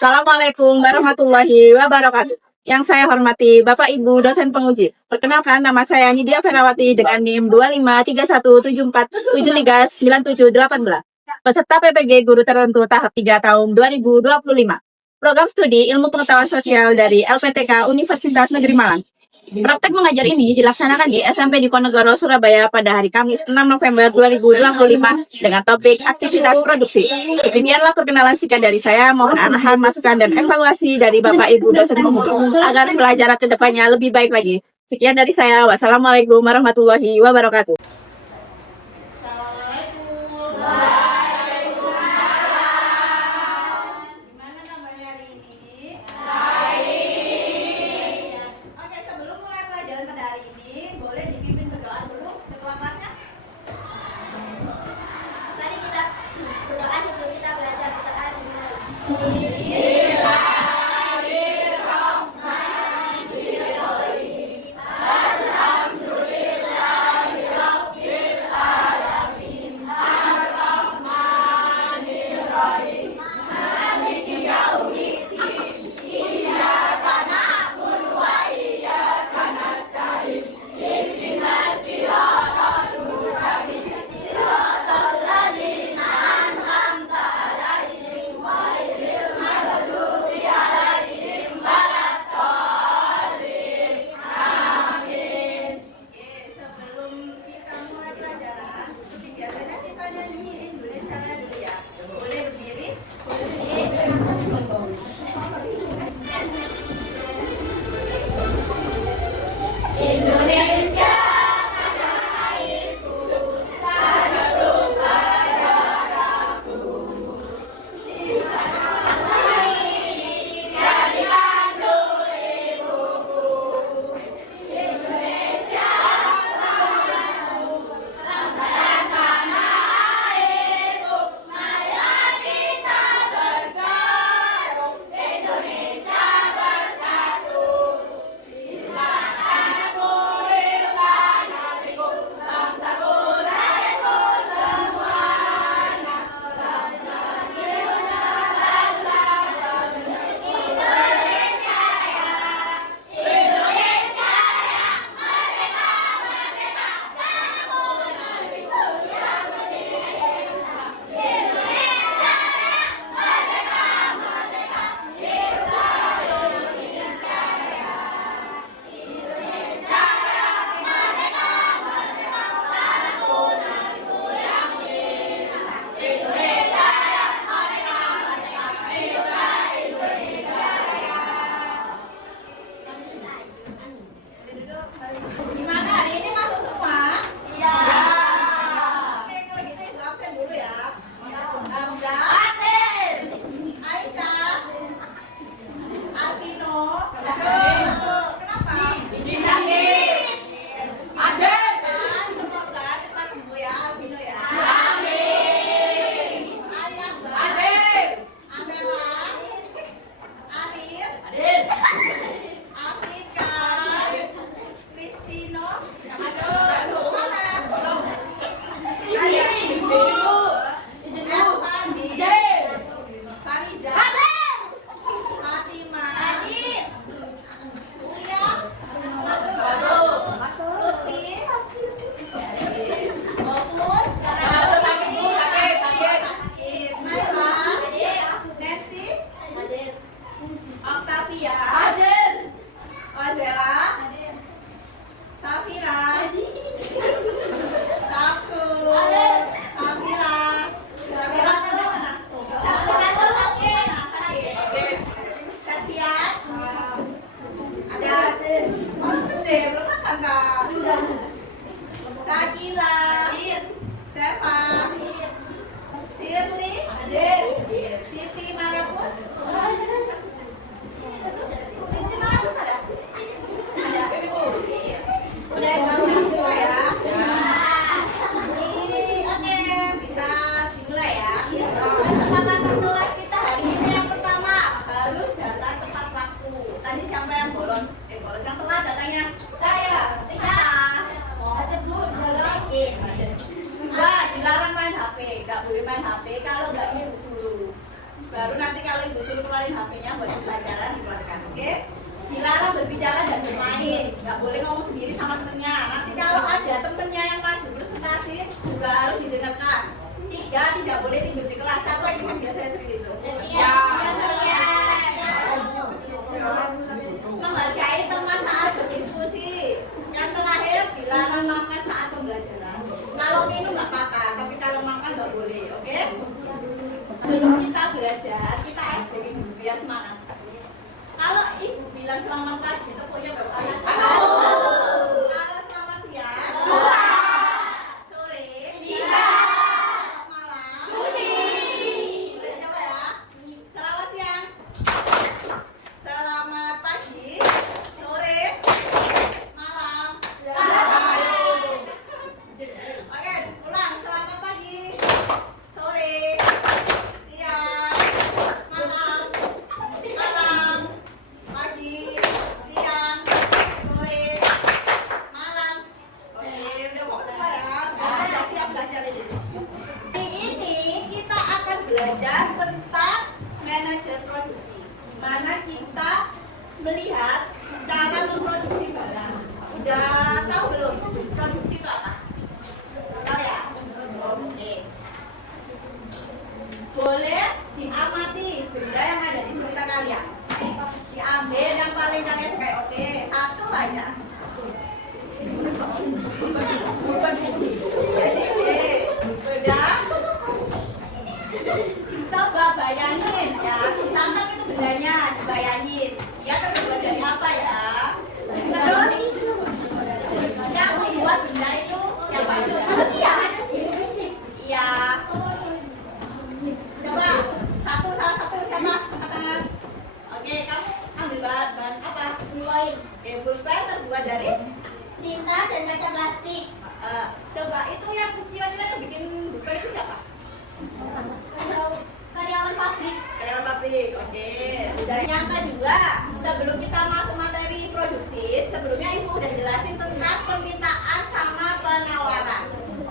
Assalamualaikum warahmatullahi wabarakatuh. Yang saya hormati Bapak Ibu dosen penguji. Perkenalkan, nama saya Nidia Ferawati dengan NIM 253174739718. Peserta PPG Guru Tertentu tahap 3 tahun 2025. Program studi Ilmu Pengetahuan Sosial dari LPTK Universitas Negeri Malang. Praktek mengajar ini dilaksanakan di SMP Diponegoro, Surabaya pada hari Kamis 6 November 2025 dengan topik aktivitas produksi. Demikianlah perkenalan singkat dari saya. Mohon arahan, masukan, dan evaluasi dari Bapak Ibu dosen penguji agar pelajaran kedepannya lebih baik lagi. Sekian dari saya. Wassalamualaikum warahmatullahi wabarakatuh. HP-nya buat pelajaran dikeluarkan, oke? Dilarang berbicara dan bermain, nggak boleh ngomong sendiri sama temennya. Nanti kalau ada temennya yang maju presentasi juga harus didengarkan. 3, tidak boleh tidur di kelas. Siapa yang biasanya sering itu? Ya. Menghargai teman saat berdiskusi. Yang terakhir, dilarang makan saat pembelajaran. Kalau minum nggak apa-apa, tapi kalau makan nggak boleh, oke? Sebelum kita belajar, kita SD biar semangat. Kalau ibu bilang selamat pagi, tepuknya berapa kali? Kalau selamat siang, sore, selamat malam, boleh coba ya? Selamat siang, selamat pagi, sore, malam. Oke, ulang. Selamat pagi, sore, siang, malam, pagi, siang, sore, malam. Oke, udah mau coba ya? Udah siap belajar ini. Hari ini kita akan belajar tentang manajer produksi, di mana kita melihat cara memproduksi barang. Udah tahu belum produksi itu apa? Tahu ya? Oke. Boleh diamati benda yang ada di sekitar kalian. Diambil yang paling kalian sukai. Oke, satu aja. Jadi, beda. Coba bayangin ya, ditangkap itu bendanya, dibayangin. Dia terbuat dari apa ya? Terus, yang membuat benda itu siapa itu? Manusia. Iya. Coba salah satu siapa? Angkat tangan. Oke, kamu ambil bahan apa? Oke, pulpen terbuat dari Tinta dan kaca plastik. coba itu yang kira-kira yang bikin pulpen itu siapa? Karyawan pabrik. Karyawan pabrik. Oke. Dan yang kedua, sebelum kita masuk materi produksi, sebelumnya ibu udah jelasin tentang permintaan sama penawaran.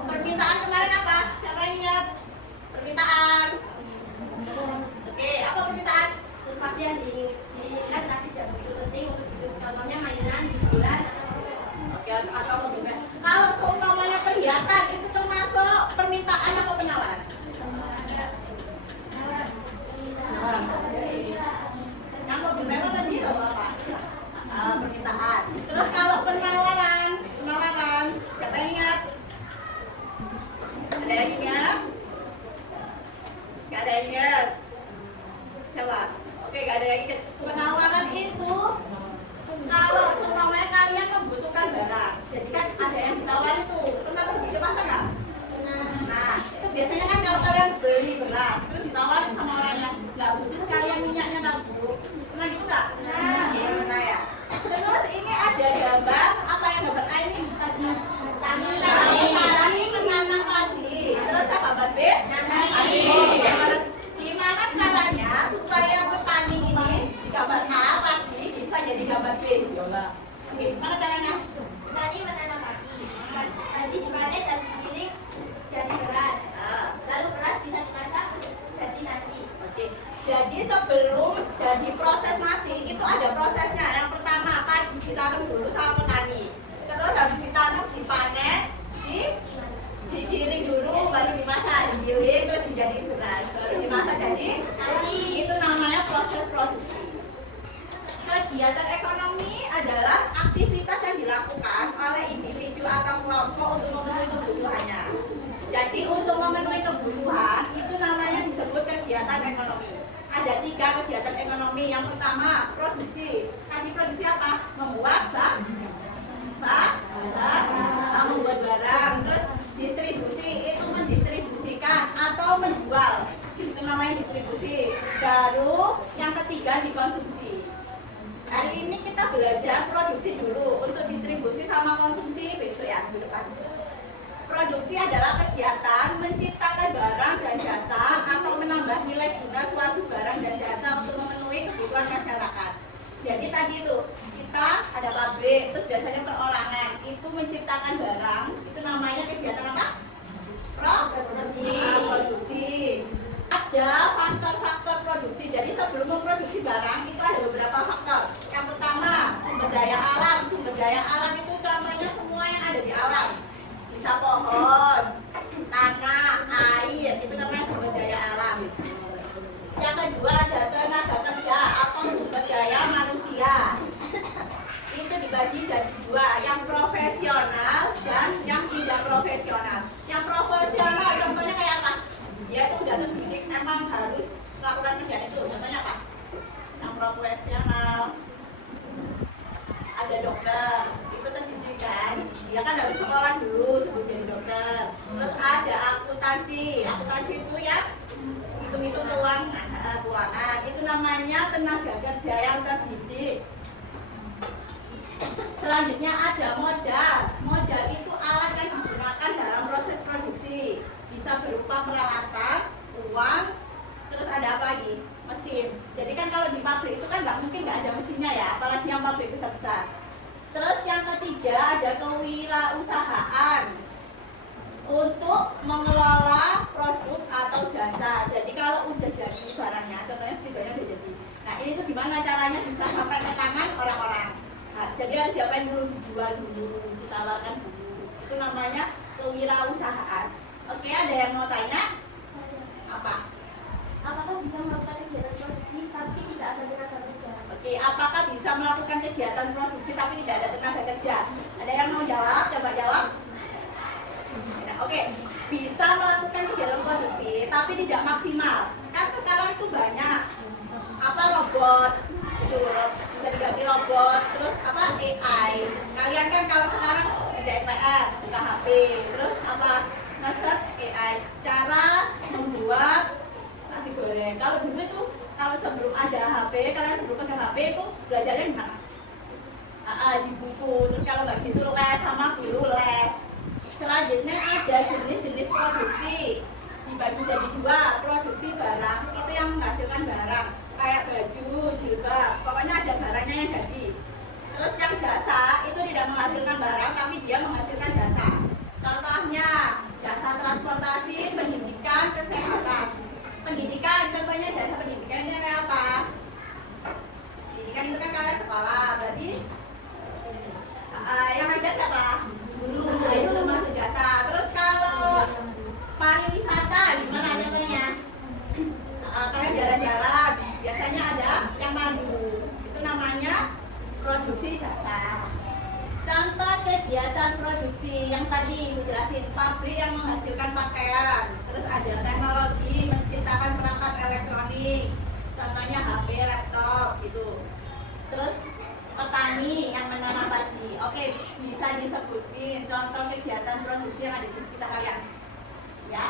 Permintaan kemarin apa? Siapa ingat? Permintaan. Oke, apa permintaan? Sesuatu yang diinginkan tapi tidak begitu penting untuk hidup. Contohnya mainan, hiburan, Oke, atau mobilnya. Kalau seumpamanya perhiasan itu termasuk permintaan apa penawaran? Yang mobil mewah tadi apa? Permintaan. Terus kalau penawaran, siapa yang ingat? Ada yang ingat? Gak ada yang ingat? Coba. Oke, gak ada yang ingat. Penawaran itu kalau seumpamanya kalian membutuhkan barang, jadi kan ada yang ditawari tuh. Pernah pergi ke pasar nggak? Nah, itu biasanya kan kalau kalian beli beras, terus ditawarin sama orang yang nggak butuh sekalian minyaknya tahu. Pernah gitu nggak? Iya, pernah ya. Terus ini ada gambar, apa yang gambar A ini? Petani menanam padi. Terus apa Babe? Gimana caranya supaya petani ini di gambar A padi bisa jadi gambar B? Oke, gimana caranya? Tadi menanam padi. Padi dipanen dan digiling jadi beras. Lalu beras bisa dimasak jadi nasi. Oke. Jadi sebelum jadi proses nasi itu ada prosesnya. Yang pertama padi ditanam dulu sama petani. Terus habis ditanam dipanen, digiling dulu, baru dimasak, digiling terus dijadiin beras, baru dimasak jadi Nasi. itu namanya proses produksi. Kegiatan ekonomi adalah aktivitas yang dilakukan oleh individu atau kelompok untuk memenuhi kebutuhannya. Jadi untuk memenuhi kebutuhan itu namanya disebut kegiatan ekonomi. Ada 3 kegiatan ekonomi. Yang pertama produksi. Tadi produksi apa? Membuat membuat barang. Terus distribusi itu mendistribusikan atau menjual. Itu namanya distribusi. Baru yang ketiga dikonsumsi. Hari ini kita belajar produksi dulu. Untuk distribusi sama konsumsi besok ya minggu depan. Produksi adalah kegiatan menciptakan barang dan jasa atau menambah nilai guna suatu barang dan jasa untuk memenuhi kebutuhan masyarakat. Jadi tadi itu kita ada pabrik, terus biasanya perorangan itu menciptakan barang, itu namanya kegiatan apa? Produksi. Ada faktor-faktor produksi. Jadi sebelum memproduksi tenaga kerja yang terdidik. Selanjutnya ada modal. Modal itu alat yang digunakan dalam proses produksi. Bisa berupa peralatan, uang, terus ada apa lagi? Mesin. Jadi kan kalau di pabrik itu kan nggak mungkin nggak ada mesinnya ya, apalagi yang pabrik besar-besar. Terus yang ketiga ada kewirausahaan untuk mengelola produk atau jasa. Jadi kalau udah jadi barangnya, contohnya speedonya udah jadi. Nah ini tuh gimana caranya bisa sampai ke tangan orang-orang. Nah, jadi harus diapain dulu, dijual dulu, ditawarkan dulu. Itu namanya kewirausahaan. Oke, ada yang mau tanya? Apa? Apakah bisa melakukan kegiatan produksi tapi tidak ada tenaga kerja? Oke, apakah bisa melakukan kegiatan produksi tapi tidak ada tenaga kerja? Ada yang mau jawab? Coba jawab. Nah, oke, bisa melakukan kegiatan produksi tapi tidak maksimal. Kan sekarang itu banyak apa robot, itu bisa diganti robot, terus apa AI. Kalian kan kalau sekarang ada IPR, buka HP, terus apa nge-search AI, cara membuat nasi goreng. Kalau dulu itu kalau sebelum ada HP, kalian sebelum pegang HP itu belajarnya di mana? Di buku. Terus kalau nggak gitu les sama guru les. Selanjutnya ada jenis-jenis produksi, dibagi jadi dua. Produksi barang itu yang menghasilkan barang kayak baju, jilbab, pokoknya ada barangnya yang jadi. Terus yang jasa itu tidak menghasilkan barang tapi dia menghasilkan jasa. Contohnya jasa transportasi, pendidikan, kesehatan. Pendidikan, contohnya jasa pendidikan ini kayak apa? Pendidikan itu kan kalian sekolah, berarti yang ngajar siapa? Guru. Nah, itu termasuk jasa. Terus kalau pariwisata, gimana contohnya? Kalian jalan-jalan, biasanya ada yang mandu. Itu namanya produksi jasa. Contoh kegiatan produksi yang tadi aku jelasin, pabrik yang menghasilkan pakaian, terus ada teknologi menciptakan perangkat elektronik, contohnya HP, laptop gitu. Terus petani yang menanam padi. Oke, bisa disebutin contoh kegiatan produksi yang ada di sekitar kalian, ya?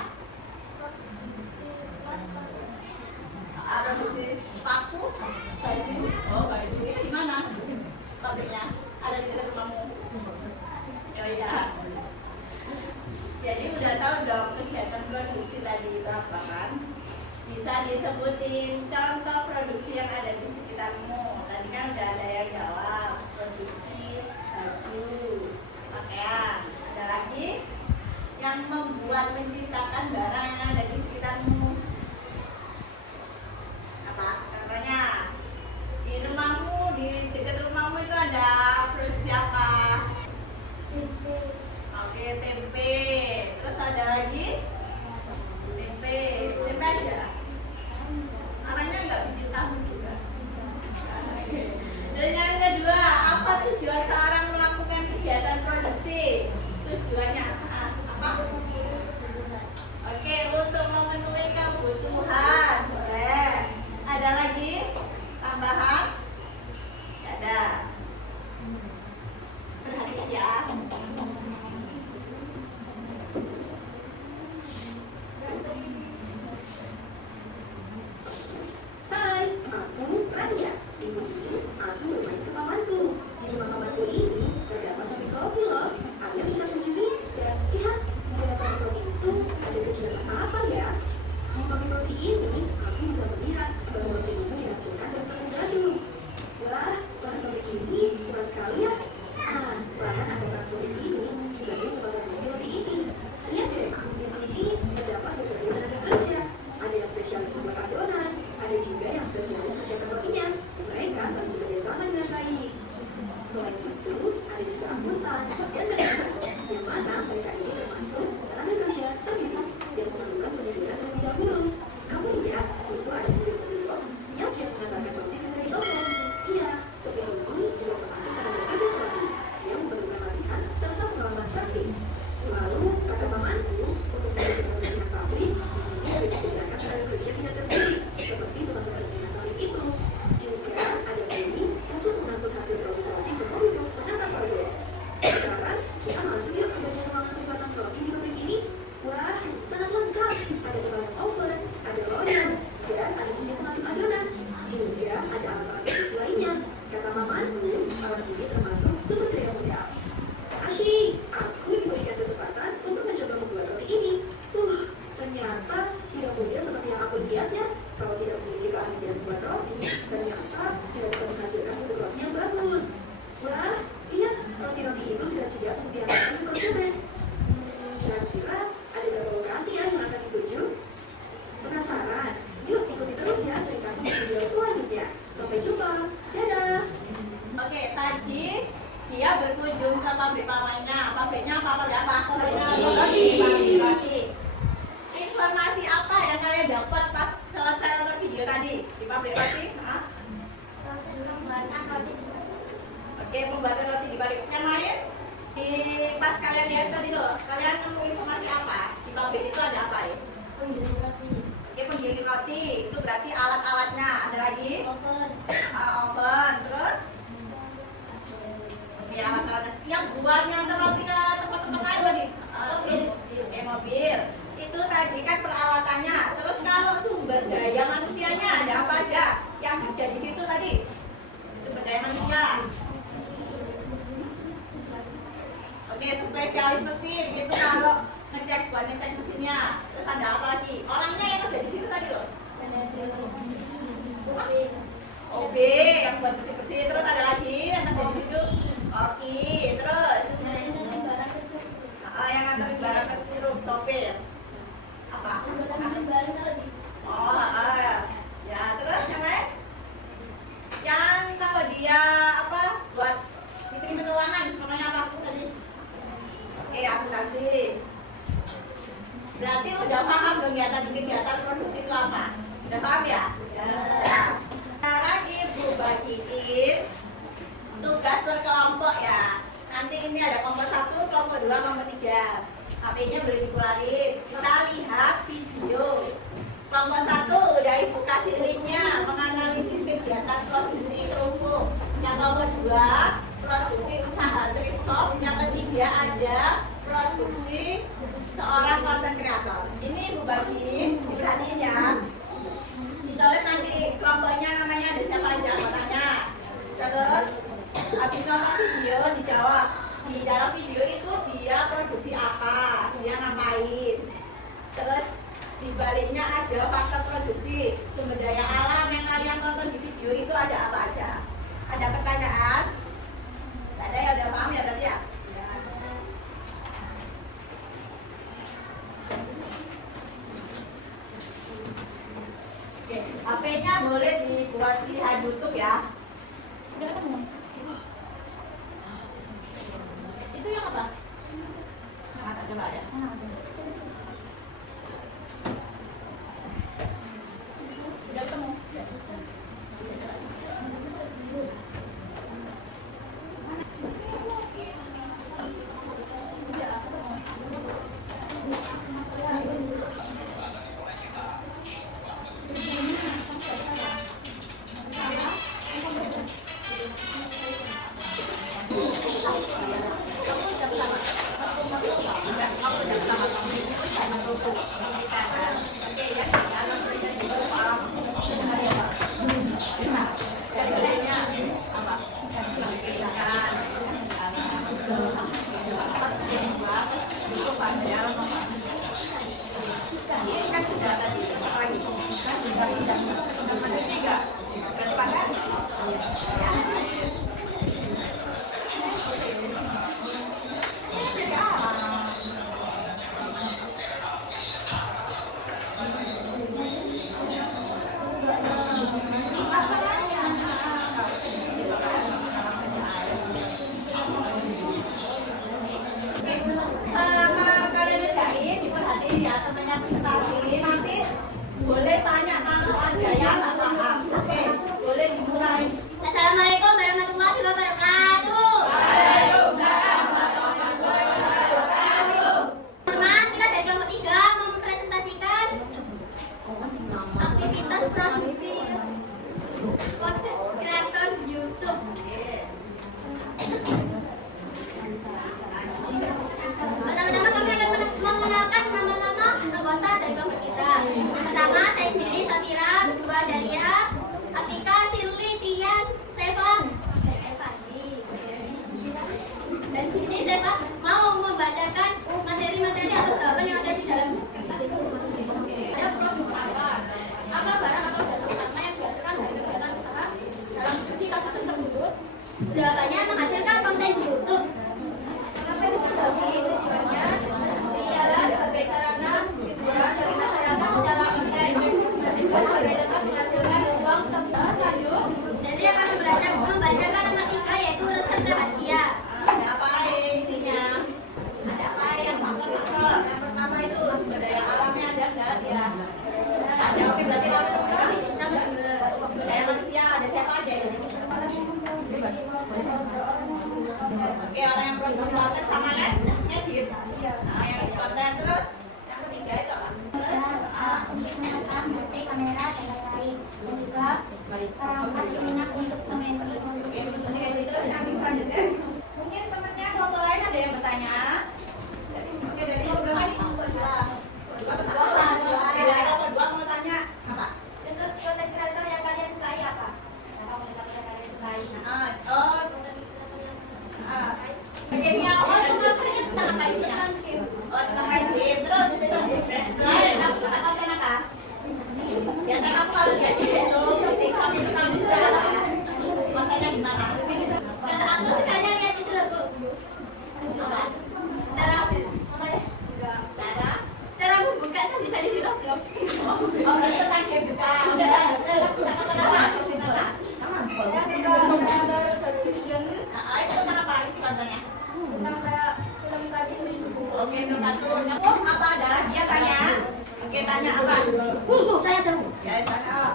Produksi paku, baju. Oh, baju ini di mana pabriknya? Ada di dekat rumahmu. Oh iya. Jadi udah tahu dong kegiatan produksi tadi berapa kan? Bisa disebutin contoh produksi yang ada di sekitarmu. Tadi kan udah ada yang jawab, produksi baju, pakaian. Ada lagi yang membuat menciptakan barang yang ada di sekitarmu. Apa? Contohnya di rumahmu, di dekat rumahmu itu ada produksi apa? Tempe. Oke, tempe. Terus ada lagi? Tempe. Tempe aja. Anaknya nggak bikin tahu juga. Oke. Dan yang kedua, apa tujuan seorang melakukan kegiatan produksi? Tujuannya apa? Oke, untuk memenuhi kebutuhan. Boleh. Ada lagi tambahan? Ada. Perhatian ya. Hai, aku Rania. Di sini aku bermain ke pamanku. Di rumah pamanku ini terdapat pabrik kopi loh. Ayo kita kunjungi dan lihat di dalam pabrik kopi itu ada kegiatan apa ya? Di pabrik kopi ini aku bisa melihat bahwa kopi itu dihasilkan dari tepung gandum. ada alat produksi lainnya. Kata mamaku, alat ini termasuk sumber daya modal. Asyik, aku diberikan kesempatan untuk mencoba membuat roti ini. Ternyata tidak mudah seperti yang aku lihat ya. Kalau tidak memiliki keahlian membuat roti, ternyata tidak bisa menghasilkan bentuk roti yang bagus. Wah, lihat, roti-roti itu sudah siap untuk diantarkan ke konsumen. Kira-kira ada berapa lokasi ya yang akan dituju? Penasaran? Yuk ikuti terus ya ceritaku di video selanjutnya. Sampai jumpa. Dadah. Oke, tadi dia berkunjung ke pabrik pamannya. Pabriknya apa? Pabrik apa? Pabrik roti. Informasi apa yang kalian dapat pas selesai nonton video tadi di pabrik roti? Hah? Proses pembuatan roti. Oke, pembuatan roti di pabrik. Yang lain? Di pas kalian lihat tadi loh, kalian nemu informasi apa? Di pabrik itu ada apa ya? Penggiling roti. Oke, penggiling roti. Itu berarti alat-alatnya. Ada lagi? Oven. Oven. Terus? Oke, alat-alatnya. Yang buat ngantar roti ke tempat-tempat lain tadi? Mobil. Mobil. Itu tadi kan peralatannya. Terus kalau sumber daya manusianya ada apa aja yang kerja di situ tadi? Sumber daya manusia. Oke, spesialis mesin itu kalau ngecek buat ngecek mesinnya. Terus ada apa lagi? Orangnya yang kerja di situ tadi loh. OB yang buat bersih-bersih. Terus ada lagi yang kerja di situ. Oke, terus yang nganterin barang ke truk sopir. Apa? Oh, ya terus yang lain? Yang kalau dia apa buat bikin keuangan, namanya apa tadi? Oke, akuntansi. Berarti udah paham dong ya tadi kegiatan produksi itu apa? Udah paham ya? Ya. Sekarang ibu bagiin tugas per kelompok ya. Nanti ini ada kelompok 1, kelompok 2, kelompok 3. HP-nya boleh dikeluarin. Kita lihat video. Kelompok 1 udah ibu kasih linknya menganalisis kegiatan produksi kerupuk. Yang kelompok 2 produksi usaha thrift shop. Yang ketiga ada produksi seorang content creator. Ini ibu bagi, diperhatiin ya. Misalnya nanti kelompoknya namanya ada siapa aja anggotanya. Terus habis nonton video dijawab. Di dalam video itu dia produksi apa, dia ngapain. Terus di baliknya ada faktor produksi, sumber daya alam yang kalian tonton di video itu ada apa aja. Ada pertanyaan? Tidak ada ya, udah paham ya berarti ya? Oke, HP-nya boleh dibuat lihat YouTube ya. Udah ketemu? Itu yang apa? Yang coba ada. Udah ketemu? Boleh tanya kalau ada yang nggak paham. Oke, boleh dimulai. Assalamualaikum Jawabannya menghasilkan konten di YouTube. Tujuannya ialah sebagai sarana hiburan bagi masyarakat secara online dan juga sebagai tempat menghasilkan uang sekaligus. Nanti akan membacakan nomor 3 yaitu resep rahasia. Ada apa isinya? Ada apa yang faktor-faktor? Yang pertama itu sumber daya alamnya ada nggak dia? Jawabnya berarti langsung kan? Sumber daya manusia ada siapa aja ini? Oke, orang yang produksi konten sama kan? Edit. Nah, yang edit konten terus yang ketiga itu apa? Kamera dan lain-lain dan juga perangkat lunak untuk komentar. Oke, bentuknya kayak gitu. Terus yang selanjutnya mungkin temennya kelompok lain ada yang bertanya. Oke, dari kelompok berapa nih? Dua bertanya. Oke, dari kelompok dua mau tanya apa? Bentuk konten kreator yang kalian sukai apa? Komentar yang kalian sukai. Gamenya awal itu maksudnya tentang apa isinya? Oh, tentang main game. Terus lain, aku suka konten apa? Biasanya kamu kalau jadi itu, di TikTok itu kamu suka apa? Kontennya gimana? Kalau aku sukanya lihat itu loh, Bu. Apa? Cara apa ya? Cara? Cara membuka sandi-sandi di Roblox. Oh, itu tentang game juga. Udah, aku suka konten apa? Konten apa? Saya suka gambar Vision Nah, itu tentang apa isi kontennya? tentang kayak film tadi itu. Oke, film kartun. Kamu apa ada? Dia tanya. Oke, tanya apa? Saya tahu. Ya, tanya apa?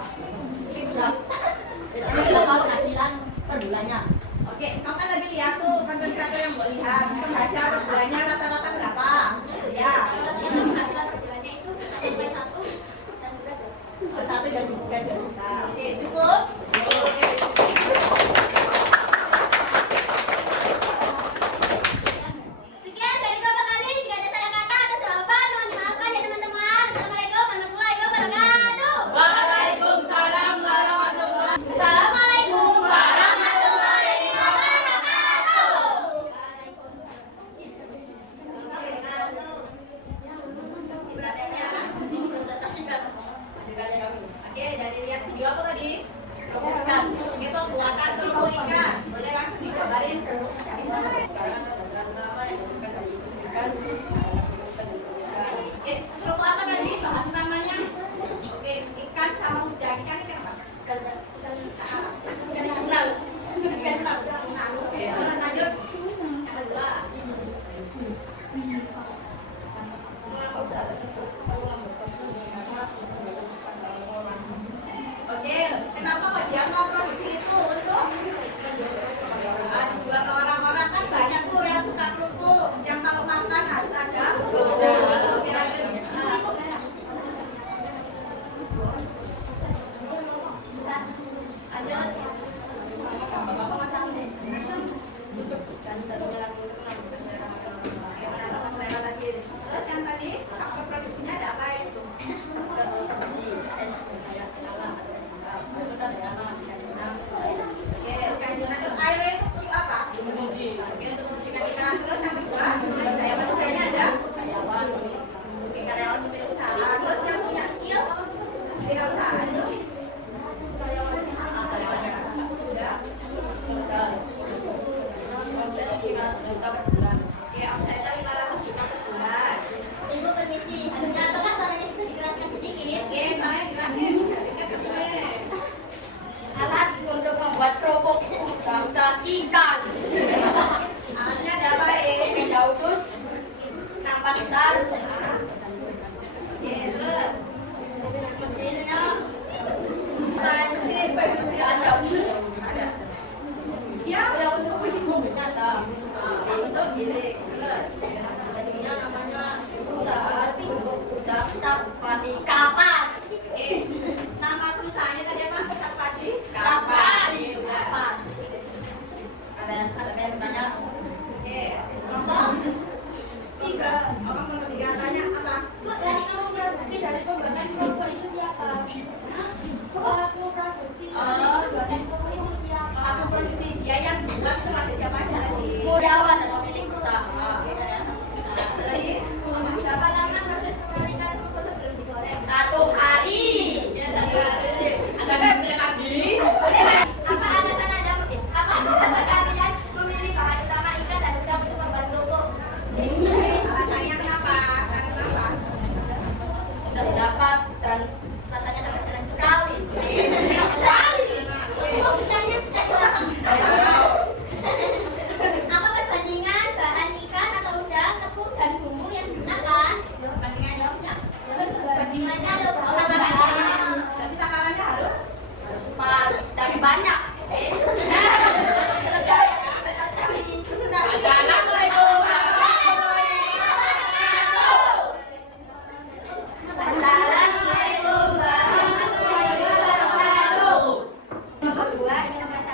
Berapa penghasilan per bulannya? Oke, kamu kan tadi lihat tuh konten kreator yang mau lihat. Penghasilan per bulannya rata-rata berapa? Ya. Penghasilan per bulannya itu sampai 1 dan juga 2. Satu dan tiga juta. Oke, cukup? Oke. Sekian dari kelompok kami. Jika ada salah kata atau jawaban, mohon dimaafkan ya teman-teman. Assalamualaikum warahmatullahi wabarakatuh. Waalaikumsalam warahmatullahi Assalamualaikum warahmatullahi wabarakatuh. Oke, dari lihat video apa tadi? Ikan. Oke, pembuatan kerupuk ikan. Boleh langsung digambarin. Oke, kerupuk apa tadi? Bahan utamanya? Oke, ikan sama udang. Ikan apa? Ikan kenal. Oke, terus lanjut. Yang kedua. Oke, kenapa kok dia mau produksi itu untuk dijual ke orang-orang kan banyak tuh yang suka kerupuk, yang kalau makan harus ada. Oke, lanjut. Lanjut. Terus yang tadi faktor produksinya ada apa itu? Oke, lanjut. Airnya itu untuk apa? Oke, untuk membersihkan ikan. Terus yang kedua, daya manusianya ada? Oke, karyawan pemilik usaha. Terus yang punya skill tidak usaha itu? Oke, omsetnya 500 juta per bulan. Ibu permisi, apakah suaranya bisa dikeraskan sedikit? Oke, saya jelasin. Alat untuk membuat kerupuk udang ikan. Alatnya ada apa Meja khusus, nampan besar, Oke, terus mesinnya mesin ada. ada. Yang untuk mesin bumbunya ada. Untuk giling. Terus Jadinya namanya usaha kerupuk udang Tapani Kapas. nama perusahaannya tadi apa? Kapadi. Kapas. Kapas. Ada yang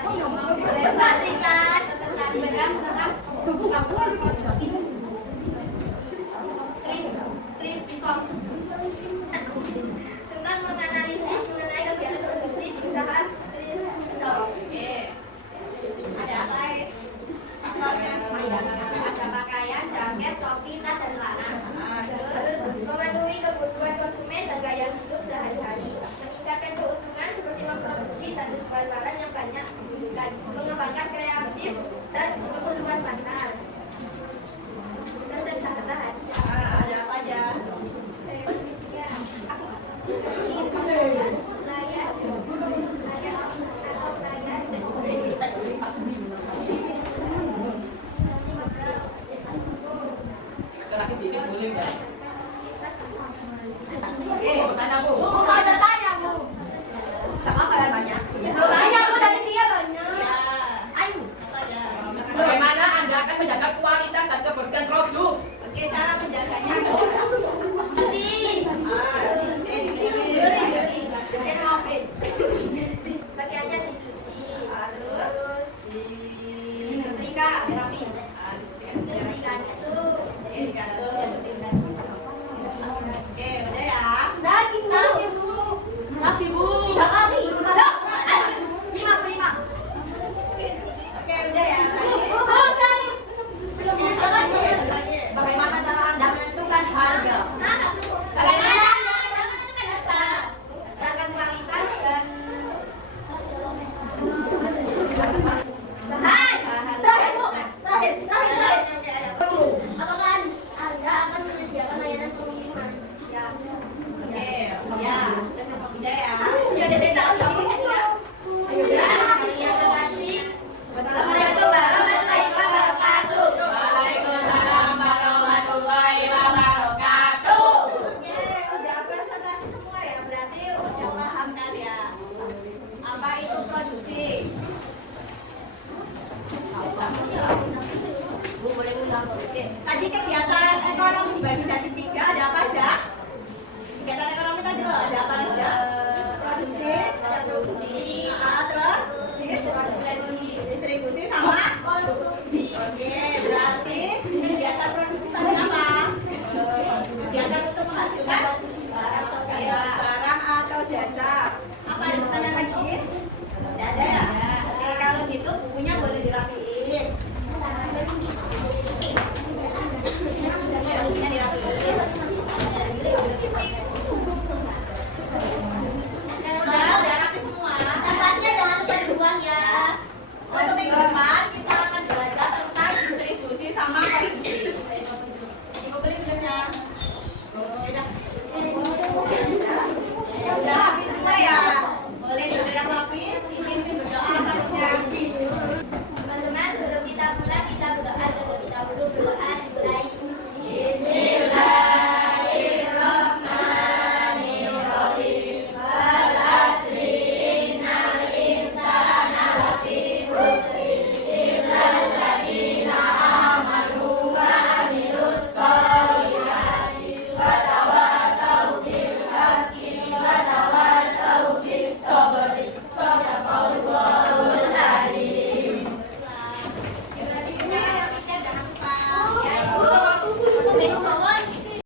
Presentasikan. Tentang menganalisis mengenai kegiatan produksi di usaha Trisol. Ada pakaian, jaket, topi, tas, dan celana. Terus memenuhi kebutuhan konsumen dan gaya hidup sehari-hari. Meningkatkan keuntungan seperti memproduksi dan menjual barang yang banyak dibutuhkan. Mengembangkan kreatif dan memperluas pasar. Resep rahasia. Ada apa aja? Mau ada tanya, Bu. Sama kalian banyak. Banyak, Bu, dari dia banyak. Ayo. Bagaimana Anda akan menjaga kualitas dan kebersihan produk? Oke, cara menjaganya. Cuci. Pakaiannya dicuci. Terus disetrika, rapi. Disetrikanya tuh. Oke, udah ya. Nanti, Bu. Nasi Bu. 3 kali. 55. Oke, udah ya. Bagaimana cara Anda menentukan harga? Bagaimana Anda menentukan harga? Berdasarkan kualitas dan bahan. Terakhir, Bu. Terakhir. Apakah Anda akan menyediakan layanan pengiriman? Ya. Oke, ya. Udah ya. Ya, terima kasih. Assalamualaikum warahmatullahi wabarakatuh. Waalaikumsalam warahmatullahi wabarakatuh. Oke, udah presentasi semua ya. Berarti udah paham kan ya? Apa itu produksi? Bu boleh ulang. Oke, tadi kegiatan ekonomi dibagi jadi 3, ada apa aja? Kegiatan ekonomi tadi loh, ada apa aja? Produksi, Ada produksi, terus distribusi sama? konsumsi. Oke, berarti kegiatan produksi tadi apa? Kegiatan untuk menghasilkan barang atau jasa. Apa ada pertanyaan lagi? Tidak ada ya? Oke, kalau gitu bukunya boleh dirapiin. Bukunya dirapiin. Udah rapi semua. Kertasnya jangan lupa dibuang ya. Untuk minggu depan